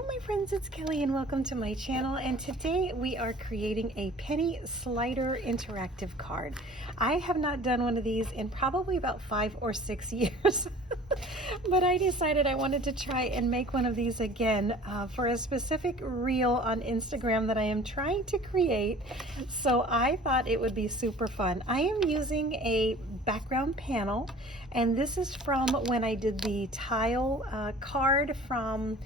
Hello my friends, it's Kelly and welcome to my channel, and today we are creating a penny slider interactive card. I have not done one of these in probably about 5 or 6 years, but I decided I wanted to try and make one of these again for a specific reel on Instagram that I am trying to create, so I thought it would be super fun. I am using a background panel, and this is from when I did the tile card from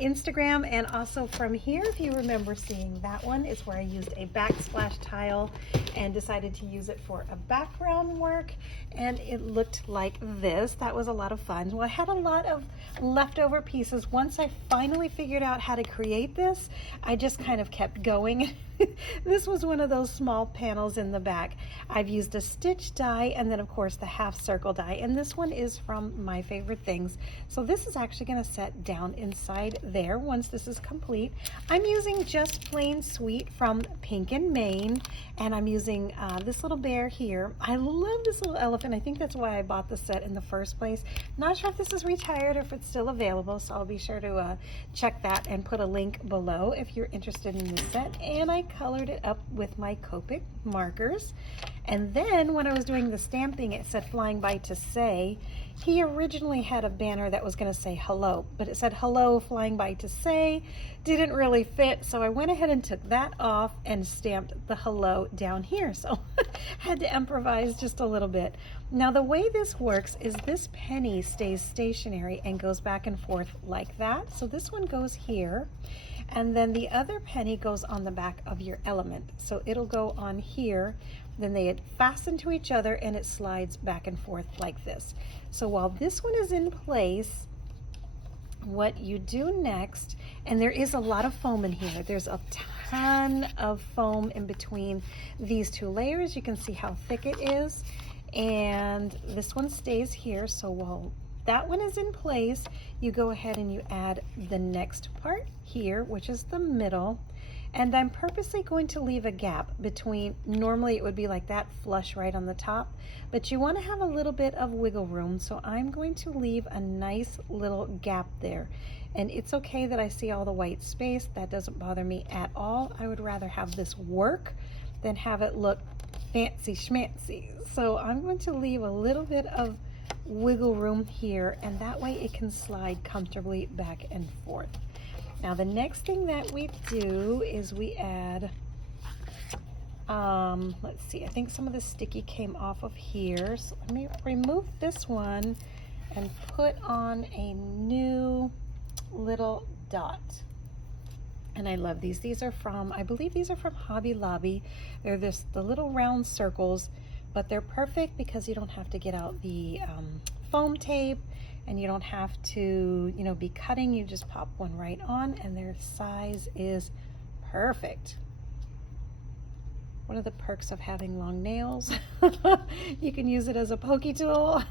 Instagram, and also from here, if you remember seeing that one, is where I used a backsplash tile and decided to use it for a background work, and it looked like this. That was a lot of fun. Well, I had a lot of leftover pieces. Once I finally figured out how to create this, I just kind of kept going. This was one of those small panels in the back. I've used a stitch die and then of course the half circle die, and this one is from My Favorite Things. So this is actually going to set down inside there once this is complete. I'm using Just Plain Sweet from Pink and Maine, and I'm using this little bear here. I love this little elephant. I think that's why I bought the set in the first place. Not sure if this is retired or if it's still available, so I'll be sure to check that and put a link below if you're interested in this set. And I colored it up with my Copic markers. And then when I was doing the stamping, it said Flying By to Say. He originally had a banner that was going to say hello, but it said hello flying by to say. Didn't really fit, so I went ahead and took that off and stamped the hello down here. So had to improvise just a little bit. Now the way this works is this penny stays stationary and goes back and forth like that. So this one goes here, and then the other penny goes on the back of your element. So it'll go on here, then they fasten to each other and it slides back and forth like this. So while this one is in place, what you do next, and there is a lot of foam in here, there's a ton of foam in between these two layers. You can see how thick it is, and this one stays here. So while that one is in place, you go ahead and you add the next part here, which is the middle. And I'm purposely going to leave a gap between, normally it would be like that, flush right on the top, but you want to have a little bit of wiggle room, so I'm going to leave a nice little gap there. And it's okay that I see all the white space. That doesn't bother me at all. I would rather have this work than have it look fancy schmancy. So I'm going to leave a little bit of wiggle room here, and that way it can slide comfortably back and forth. Now the next thing that we do is we add, let's see, I think some of the sticky came off of here. So let me remove this one and put on a new little dot. And I love these. These are from, I believe these are from Hobby Lobby. They're the little round circles, but they're perfect because you don't have to get out the foam tape, and you don't have to, be cutting. You just pop one right on, and their size is perfect. One of the perks of having long nails, you can use it as a pokey tool.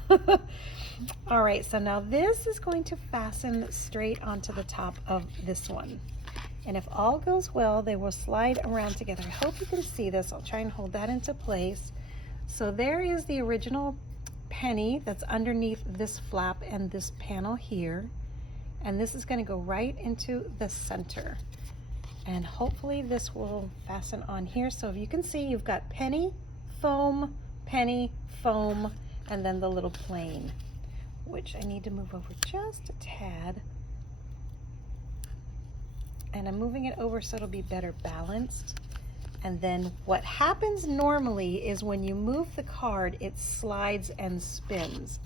All right, so now this is going to fasten straight onto the top of this one. And if all goes well, they will slide around together. I hope you can see this. I'll try and hold that into place. So there is the original penny that's underneath this flap and this panel here, and this is going to go right into the center, and hopefully this will fasten on here. So if you can see, you've got penny, foam, and then the little plane, which I need to move over just a tad, and I'm moving it over so it'll be better balanced. And then what happens normally is when you move the card, it slides and spins,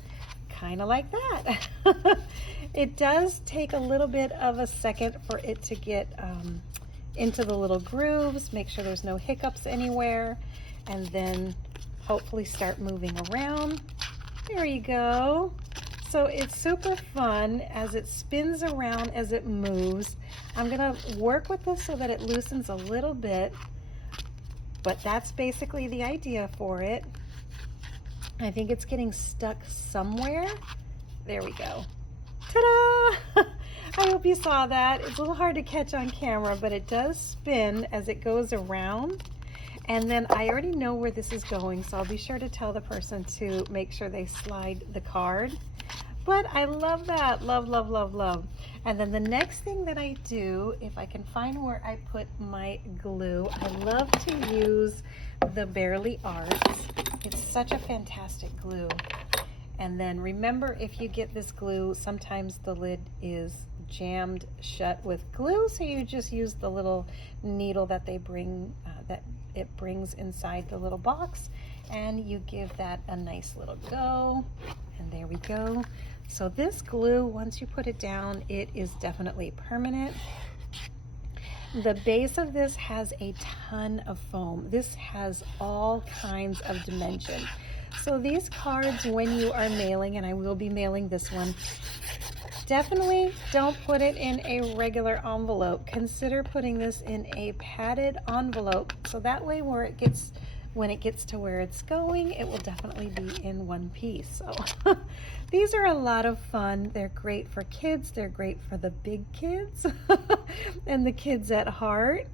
kind of like that. It does take a little bit of a second for it to get into the little grooves, make sure there's no hiccups anywhere, and then hopefully start moving around. There you go. So it's super fun as it spins around, as it moves. I'm gonna work with this so that it loosens a little bit, but that's basically the idea for it. I think it's getting stuck somewhere. There we go. Ta-da! I hope you saw that. It's a little hard to catch on camera, but it does spin as it goes around. And then I already know where this is going, so I'll be sure to tell the person to make sure they slide the card. But I love that. Love, love, love, love. And then the next thing that I do, if I can find where I put my glue, I love to use the Bearly Arts. It's such a fantastic glue. And then remember, if you get this glue, sometimes the lid is jammed shut with glue, so you just use the little needle that they bring, that it brings inside the little box, and you give that a nice little go. And there we go. So this glue, once you put it down, it is definitely permanent. The base of this has a ton of foam. This has all kinds of dimension. So these cards, when you are mailing, and I will be mailing this one, definitely don't put it in a regular envelope. Consider putting this in a padded envelope, so that way when it gets to where it's going, it will definitely be in one piece. So these are a lot of fun. They're great for kids. They're great for the big kids and the kids at heart.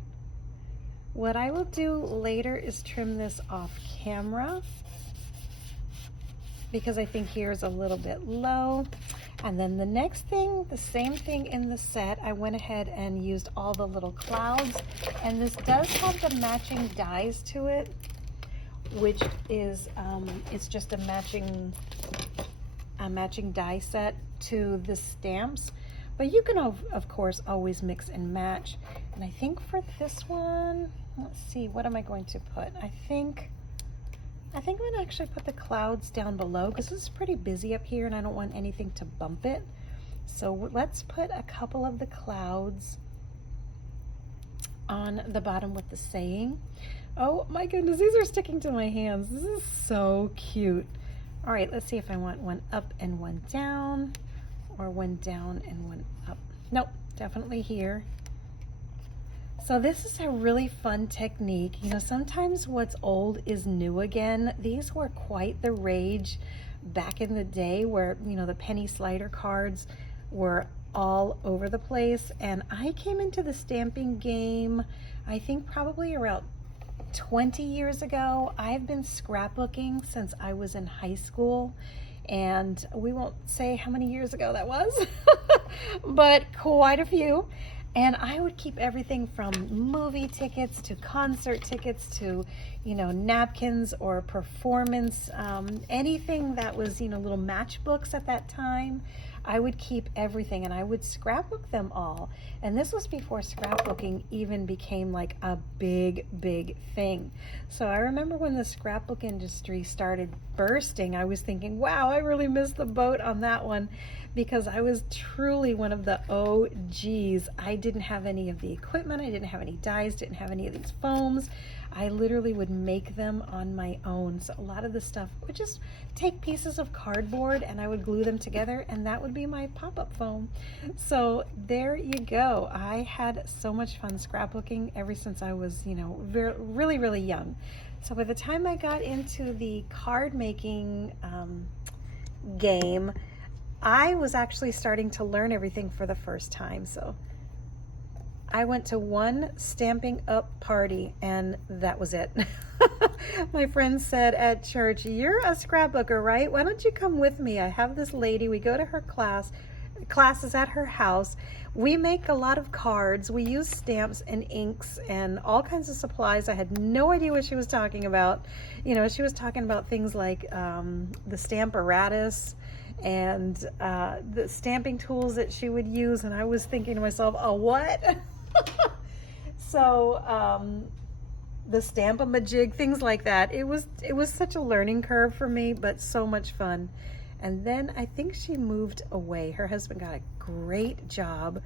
What I will do later is trim this off camera, because I think here's a little bit low. And then the next thing, the same thing in the set, I went ahead and used all the little clouds, and this does have the matching dies to it, which is it's just a matching die set to the stamps, but you can of course always mix and match. And I think for this one, let's see, what am I going to put? I think I'm going to actually put the clouds down below, because this is pretty busy up here and I don't want anything to bump it. So let's put a couple of the clouds on the bottom with the saying. Oh my goodness, these are sticking to my hands. This is so cute. All right, let's see if I want one up and one down, or one down and one up. Nope, definitely here. So this is a really fun technique. You know, sometimes what's old is new again. These were quite the rage back in the day, where, you know, the penny slider cards were all over the place. And I came into the stamping game, I think probably around 20 years ago. I've been scrapbooking since I was in high school, and we won't say how many years ago that was, but quite a few. And I would keep everything from movie tickets to concert tickets to, you know, napkins or performance, anything that was, you know, little matchbooks at that time. I would keep everything, and I would scrapbook them all. And this was before scrapbooking even became like a big thing. So I remember when the scrapbook industry started bursting, I was thinking, wow, I really missed the boat on that one, because I was truly one of the OGs. I didn't have any of the equipment, I didn't have any dies, didn't have any of these foams. I literally would make them on my own. So a lot of the stuff would just take pieces of cardboard and I would glue them together, and that would be my pop-up foam. So there you go. I had so much fun scrapbooking ever since I was, you know, really young. So by the time I got into the card making game, I was actually starting to learn everything for the first time. So I went to one Stampin' Up party, and that was it. My friend said at church, "You're a scrapbooker, right? Why don't you come with me? I have this lady, we go to her classes at her house. We make a lot of cards. We use stamps and inks and all kinds of supplies." I had no idea what she was talking about. You know, she was talking about things like the Stamparatus and the stamping tools that she would use, and I was thinking to myself, oh, what? So the Stamp-A-Majig, things like that. It was such a learning curve for me, but so much fun. And then I think she moved away. Her husband got a great job.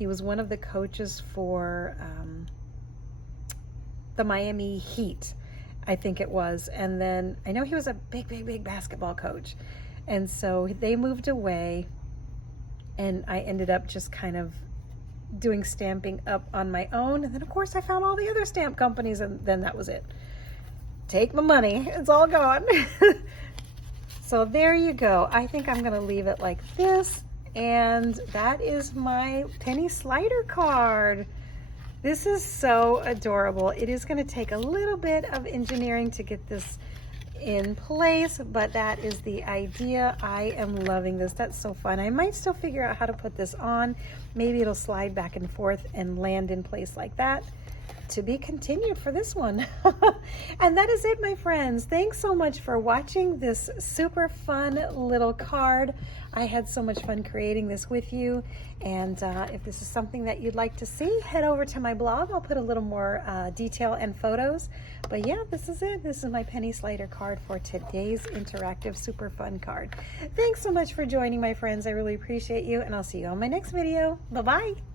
He was one of the coaches for the Miami Heat, I think it was. And then I know he was a big basketball coach. And so they moved away, and I ended up just kind of doing Stampin' Up on my own. And then of course I found all the other stamp companies, and then that was it. Take my money, it's all gone. So there you go. I think I'm gonna leave it like this, and that is my penny slider card. This is so adorable. It is gonna take a little bit of engineering to get this in place, but that is the idea. I am loving this. That's so fun. I might still figure out how to put this on. Maybe it'll slide back and forth and land in place like that. To be continued for this one. And that is it, my friends. Thanks so much for watching this super fun little card. I had so much fun creating this with you. And if this is something that you'd like to see, head over to my blog. I'll put a little more detail and photos. But yeah, this is it. This is my penny slider card for today's interactive super fun card. Thanks so much for joining, my friends. I really appreciate you, and I'll see you on my next video. Bye-bye.